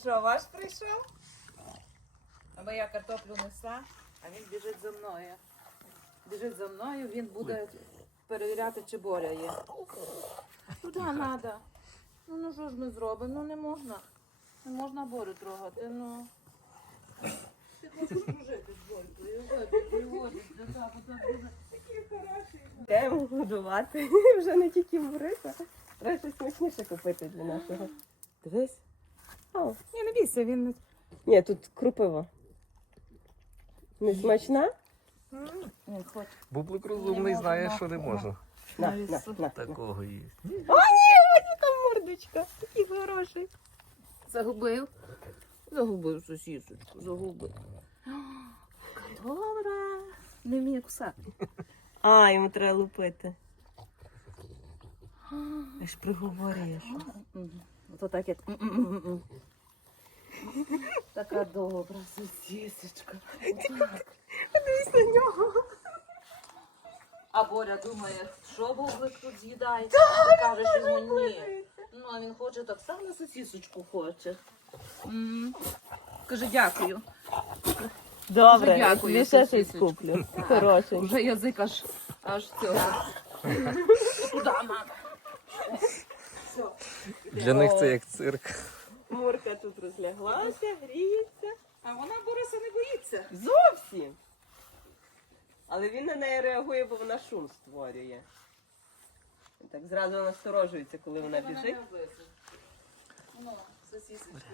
Що, ваш прийшов? Або я картоплю несла, а він біжить за мною. Біжить за мною, він буде перевіряти, чи боря є. Туди треба. Ну, ну що ж ми зробимо? Ну не можна. Не можна борю трогати, ну. Ти хочеш дружити з борькою. Йдемо годувати. Вже не тільки бурика. Треба щось смачніше купити для нашого. Дивись. О, Ні, не бійся, він не. ні, тут крупиво. Не смачна? Він хоче. Бублик розумний знає, на, що не на. може. На, на, су- на. Такого їсть. О, ні, Ваня, там мордочка. Такий хороший. Загубив. Загубив сусідочку, загубив. Добре. Не вміє кусати. А, йому треба лупити. Я ж приговориш. Ото так як. Така добра сусідочка. Так. Подивись на нього. А Боря думає, що бублик тут з'їдає? Ти кажеш йому ні. Ну, а він хоче так само сосісочку хоче. М. Каже, дякую. Добре, Дуже я дякую, ще щось сусідочку. куплю. Хороший. Вже язик аж аж цього. Куди, мама? Для них це як цирк. Мурка тут розляглася, гріється. А вона Бориса не боїться. Зовсім. Але він на неї реагує, бо вона шум створює. Так зразу насторожується, коли вона біжить. Воно, сосісочку їли.